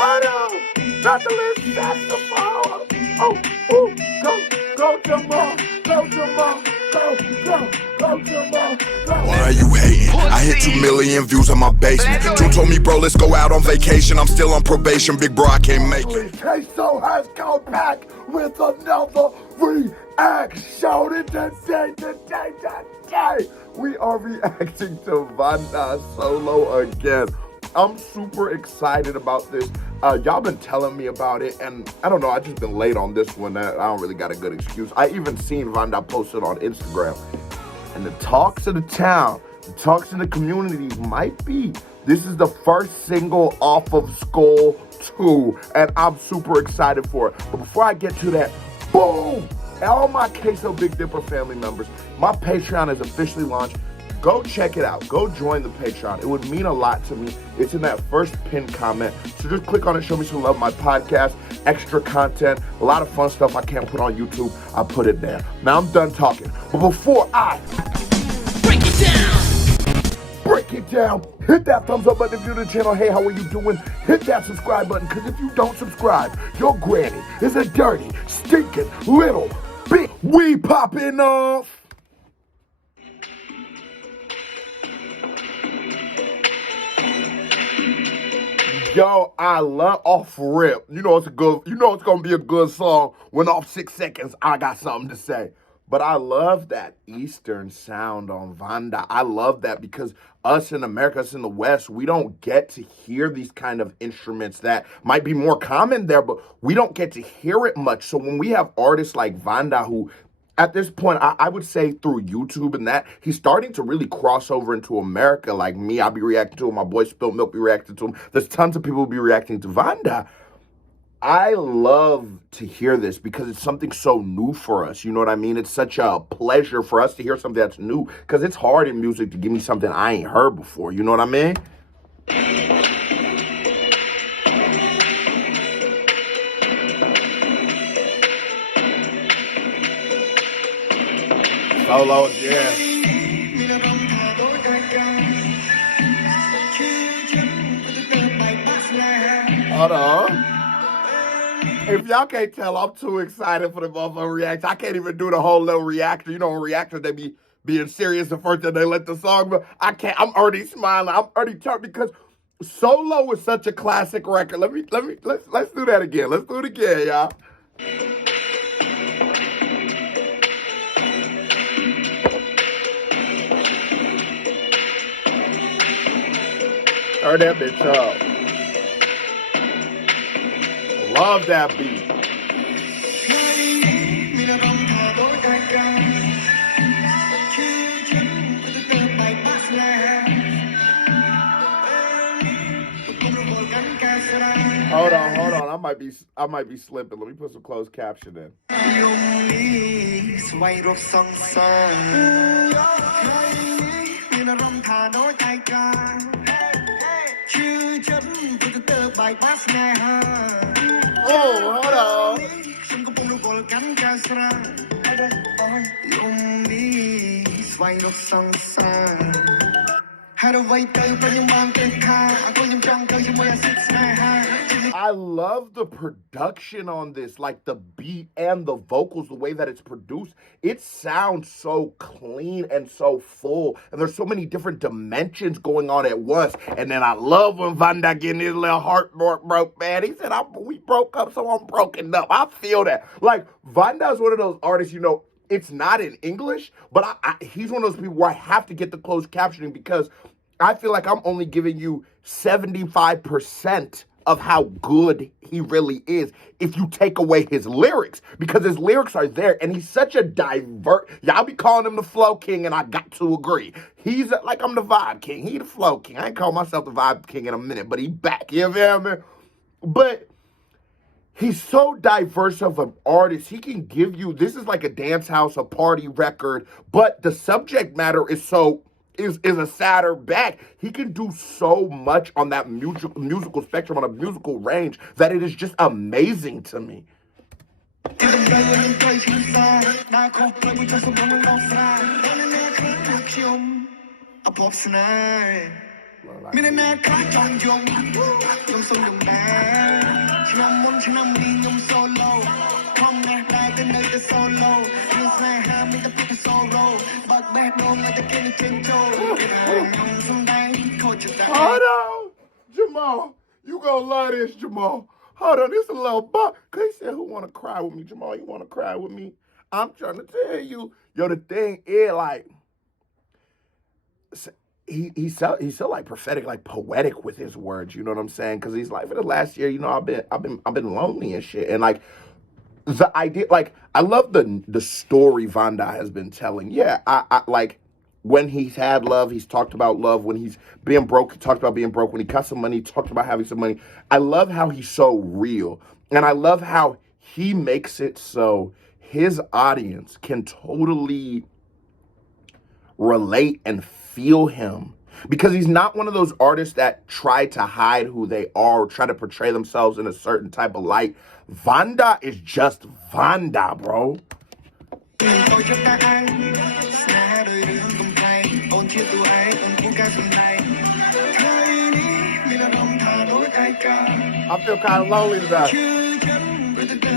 Not the list saxophone. Oh, ooh, go Jamal, go Jamal, go Jamal. Why are you hating? I hit 2 million views on my basement. June told me, bro, let's go out on vacation. I'm still on probation, big bro, I can't make it. Queso has come back with another reaction today. We are reacting to Vannda solo again. I'm super excited about this. Y'all been telling me about it, and I don't know, I just been late on this one. I don't really got a good excuse. I even seen Vannda post it on Instagram. And the talks of the town, the talks in the community might be, this is the first single off of Skull 2, and I'm super excited for it. But before I get to that, boom! All my Queso Big Dipper family members, my Patreon is officially launched. Go check it out. Go join the Patreon. It would mean a lot to me. It's in that first pinned comment. So just click on it, show me some love. My podcast, extra content, a lot of fun stuff I can't put on YouTube. I put it there. Now I'm done talking. But before I break it down, hit that thumbs up button if you're new to the channel. Hey, how are you doing? Hit that subscribe button, because if you don't subscribe, your granny is a dirty, stinking, little, big, we popping off. Yo, I love off rip. You know it's gonna be a good song when off 6 seconds I got something to say. But I love that Eastern sound on Vannda. I love that because us in America, us in the West, we don't get to hear these kind of instruments that might be more common there, but we don't get to hear it much. So when we have artists like Vannda who, at this point, I would say through YouTube and that, he's starting to really cross over into America. Like me, I'll be reacting to him. My boy Spilt Milk be reacting to him. There's tons of people who be reacting to Vannda. I love to hear this because it's something so new for us. You know what I mean? It's such a pleasure for us to hear something that's new, because it's hard in music to give me something I ain't heard before. You know what I mean? Solo, yeah. Hold on. If y'all can't tell, I'm too excited for the motherfucking reaction. I can't even do the whole little reactor. You know, in reactor, they be being serious the first time they let the song, but I can't. I'm already smiling. I'm already turned because Solo is such a classic record. Let's do that again. Let's do it again, y'all. Turn that bitch up. Love that beat. Hold on. I might be slipping. Let me put some closed caption in. Oh, hold on. I love the production on this, like the beat and the vocals, the way that it's produced. It sounds so clean and so full, and there's so many different dimensions going on at once. And then I love when Vannda getting his little heart broke, man. He said, we broke up, so I'm broken up. I feel that. Like, Vannda is one of those artists, you know, it's not in English, but he's one of those people where I have to get the closed captioning because I feel like I'm only giving you 75% of how good he really is if you take away his lyrics, because his lyrics are there, and he's such a y'all be calling him the flow king, and I got to agree. He's like, I'm the vibe king. He the flow king. I ain't call myself the vibe king in a minute, but he back, you feel me? But he's so diverse of an artist. He can give you, this is like a dance house, a party record, but the subject matter is a sadder back. He can do so much on that musical spectrum, on a musical range, that it is just amazing to me. Hold on, Jamal. You gonna love this, Jamal. Hold on, this a little buck. Cause he said, who wanna cry with me? Jamal, you wanna cry with me? I'm trying to tell you. Yo, the thing is like, he's so like prophetic, like poetic with his words. You know what I'm saying? Cause he's like, for the last year, you know, I've been lonely and shit. And like the idea, like I love the story Vannda has been telling. Yeah, I like when he's had love, he's talked about love. When he's being broke, he talked about being broke. When he got some money, he talked about having some money. I love how he's so real. And I love how he makes it so his audience can totally relate and feel him. Because he's not one of those artists that try to hide who they are or try to portray themselves in a certain type of light. Vannda is just Vannda, bro. I feel kind of lonely today.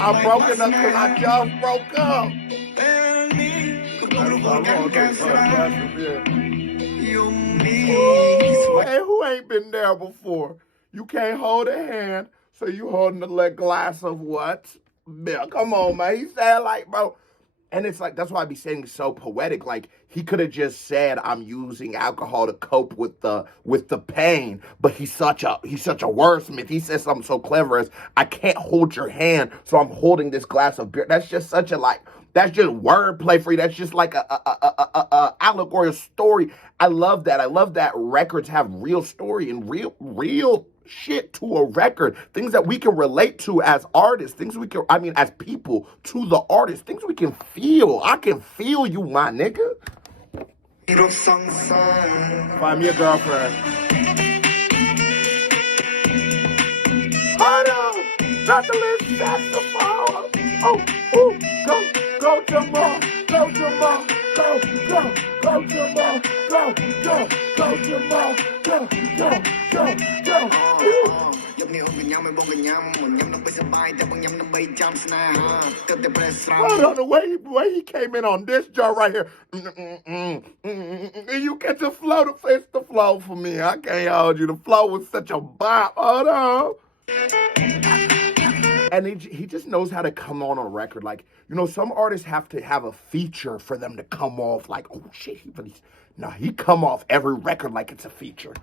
I'm broken up because I just broke up. Ooh, and who ain't been there before? You can't hold a hand, so you holding a little glass of what? Milk. Come on, man. He said like, bro. And it's like, that's why I be saying it's so poetic. Like, he could have just said, I'm using alcohol to cope with the pain. But he's such a wordsmith. He says something so clever as, I can't hold your hand, so I'm holding this glass of beer. That's just such a like, that's just wordplay for you. That's just like a allegory, a story. I love that. I love that records have real story and real shit to a record. Things that we can relate to as artists. Things we can, as people to the artist. Things we can feel. I can feel you, my nigga. Find me a girlfriend. Hold on. Not the little saxophone. Oh, go Jamal. Go Jamal. Go Jamal. Go Jamal. Hold on, the way he came in on this joint right here. You get the flow to face the flow for me. I can't hold you. The flow was such a bop. Hold on. And he just knows how to come on a record. Like, you know, some artists have to have a feature for them to come off like, oh shit, he come off every record like it's a feature.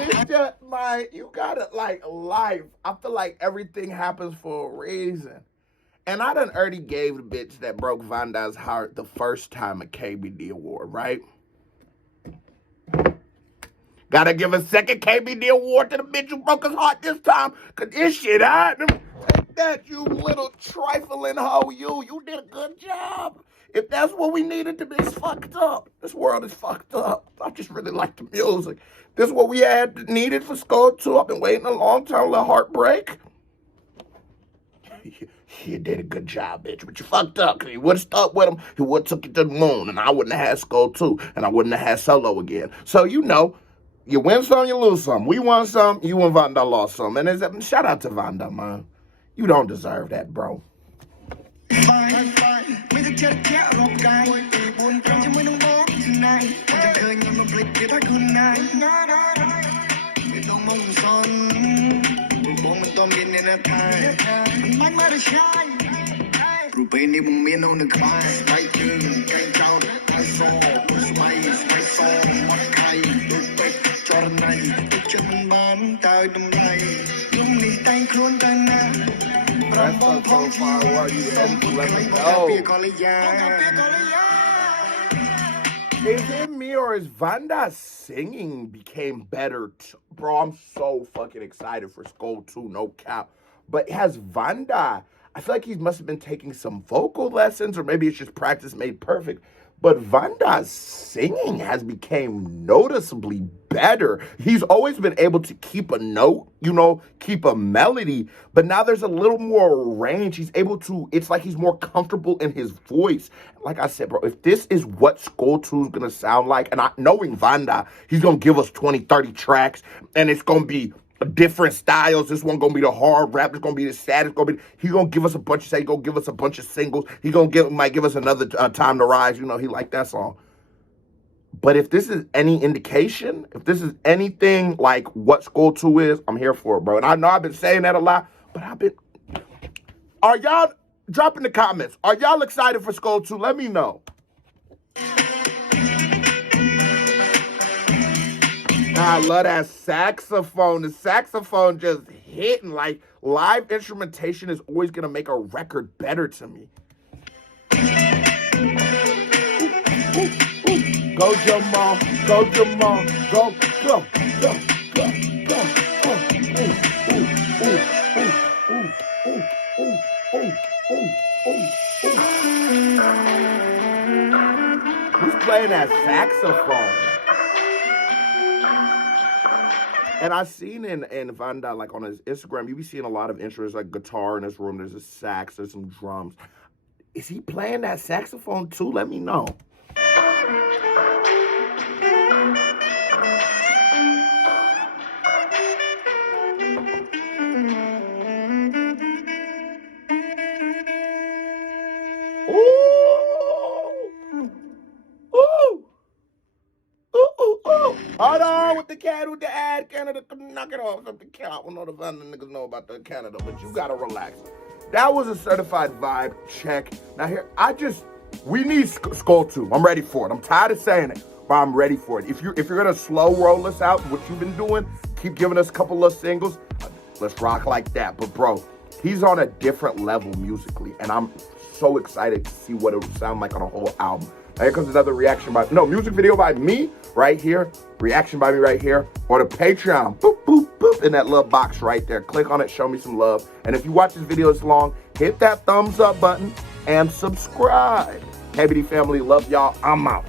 It's just like, you gotta like life. I feel like everything happens for a reason. And I done already gave the bitch that broke Vannda's heart the first time a KBD award, right? Gotta give a second KBD award to the bitch who broke his heart this time. Cause this shit, take that, you little trifling hoe, you did a good job. If that's what we needed to be, it's fucked up. This world is fucked up. I just really like the music. This is what we needed for Skull 2. I've been waiting a long time, a little heartbreak. You did a good job, bitch, but you fucked up. Cause you would have stuck with him, he would have took you to the moon, and I wouldn't have had Skull 2, and I wouldn't have had Solo again. So, you know, you win some, you lose some. We won some, you and Vannda lost some. And shout out to Vannda, man. You don't deserve that, bro. Rest up so far, where are you heading to? Let me know. Is it me or is Vannda singing became better? Bro, I'm so fucking excited for Skull 2, no cap. But has Vannda, I feel like he must have been taking some vocal lessons, or maybe it's just practice made perfect. But Vannda's singing has become noticeably better. He's always been able to keep a note, you know, keep a melody, but now there's a little more range. He's able to, it's like he's more comfortable in his voice. Like I said, bro, if this is what Skull 2 is going to sound like, and knowing Vannda, he's going to give us 20, 30 tracks, and it's going to be different styles. This one gonna be the hard rap. It's gonna be the sad. It's gonna be. He gonna give us a bunch of. Say, he gonna give us a bunch of singles. He might give us another Time to Rise. You know, he liked that song. But if this is any indication, if this is anything like what Skull 2 is, I'm here for it, bro. And I know I've been saying that a lot, but Are y'all drop in the comments? Are y'all excited for Skull 2? Let me know. I love that saxophone. The saxophone just hitting. Like, live instrumentation is always going to make a record better to me. Go, Jamal. Go, Jamal. Go, go, go, go, go. Who's playing that saxophone? And I've seen in Vannda, like on his Instagram, you be seeing a lot of instruments, like guitar in his room. There's a sax, there's some drums. Is he playing that saxophone too? Let me know. Hold on with the cat with the ad, Canada, knock it off. The cat, I don't know the Vannda niggas know about the Canada, but you gotta relax. That was a certified vibe check. Now here, we need Skull 2. I'm ready for it. I'm tired of saying it, but I'm ready for it. If you're gonna slow roll us out, what you've been doing, keep giving us a couple of singles, let's rock like that. But bro, he's on a different level musically, and I'm so excited to see what it would sound like on a whole album. Now here comes another music video by me right here, reaction by me right here, or the Patreon, boop, boop, boop, in that little box right there. Click on it, show me some love. And if you watch this video this long, hit that thumbs up button and subscribe. KBD family, love y'all. I'm out.